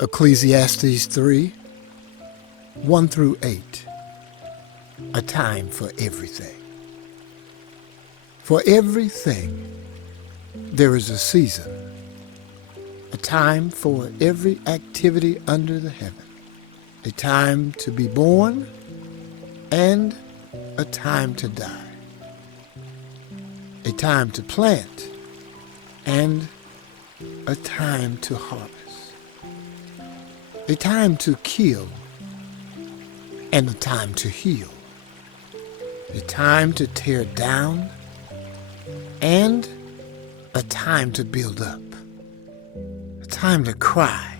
Ecclesiastes 3, 1 through 8. A time for everything. For everything there is a season, a time for every activity under the heaven, a time to be born and a time to die, a time to plant and a time to harvest, a time to kill and a time to heal, a time to tear down and a time to build up, a time to cry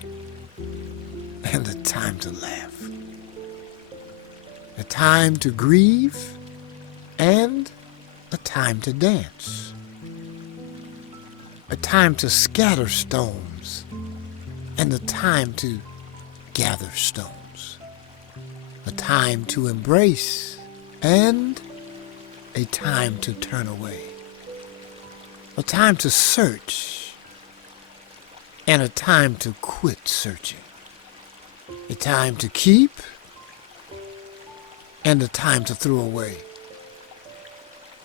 and a time to laugh, a time to grieve and a time to dance, a time to scatter stones and a time to gather stones, a time to embrace and a time to turn away, a time to search and a time to quit searching, a time to keep and a time to throw away,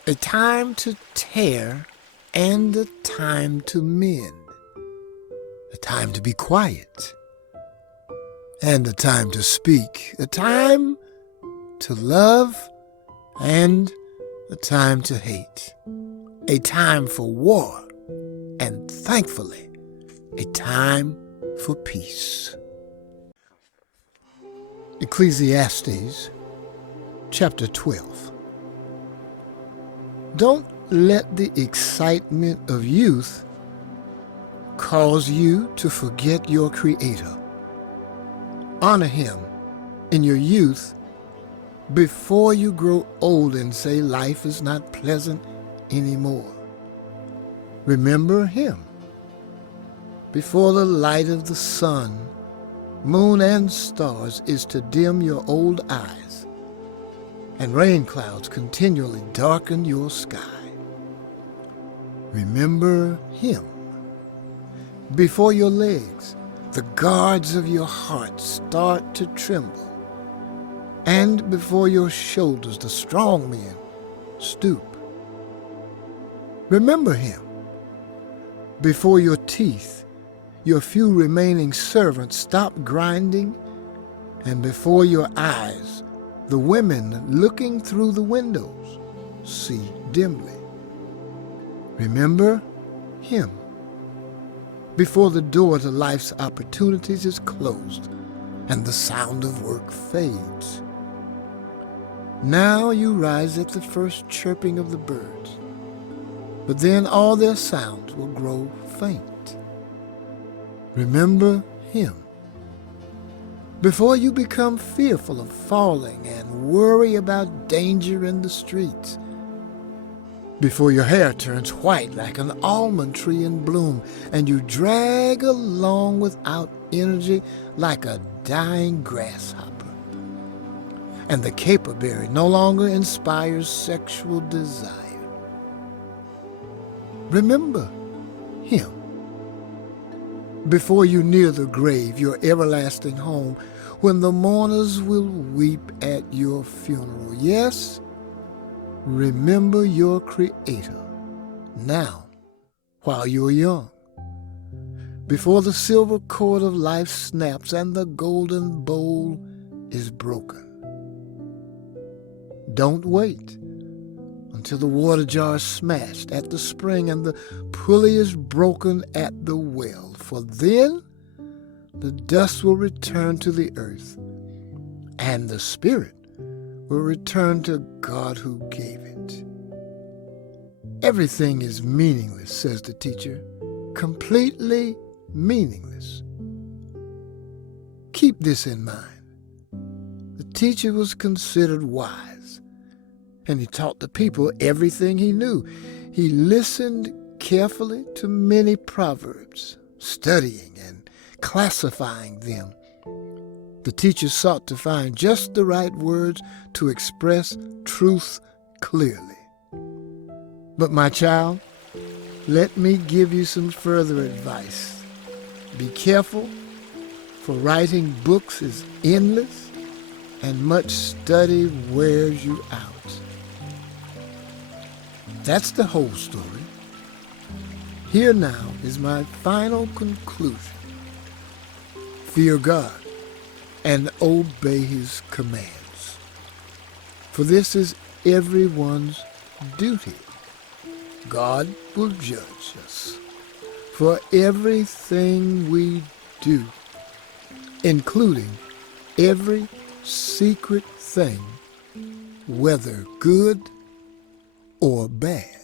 a time to tear and a time to mend, a time to be quiet and a time to speak, a time to love and a time to hate, a time for war and, thankfully, a time for peace. Ecclesiastes chapter 12. Don't let the excitement of youth cause you to forget your Creator. Honor Him in your youth before you grow old and say life is not pleasant anymore. Remember Him before the light of the sun, moon, and stars is to dim your old eyes and rain clouds continually darken your sky. Remember Him before your legs, the guards of your heart, start to tremble, and before your shoulders the strong men stoop. Remember Him before your teeth, your few remaining servants, stop grinding, and before your eyes the women looking through the windows see dimly. Remember Him before the door to life's opportunities is closed and the sound of work fades. Now you rise at the first chirping of the birds, but then all their sounds will grow faint. Remember Him before you become fearful of falling and worry about danger in the streets, before your hair turns white like an almond tree in bloom and you drag along without energy like a dying grasshopper, and the caperberry no longer inspires sexual desire. Remember Him before you near the grave, your everlasting home, when the mourners will weep at your funeral. Yes, remember your Creator now while you're young, before the silver cord of life snaps and the golden bowl is broken. Don't wait until the water jar is smashed at the spring and the pulley is broken at the well, for then the dust will return to the earth and the spirit will return to God who gave it. Everything is meaningless, says the teacher, completely meaningless. Keep this in mind. The teacher was considered wise, and he taught the people everything he knew. He listened carefully to many proverbs, studying and classifying them. The teacher sought to find just the right words to express truth clearly. But my child, let me give you some further advice. Be careful for writing books is endless, and much study wears you out. That's the whole story. Here now is my final conclusion. Fear God and obey his commands, for this is everyone's duty. God will judge us for everything we do, including every secret thing, whether good or bad.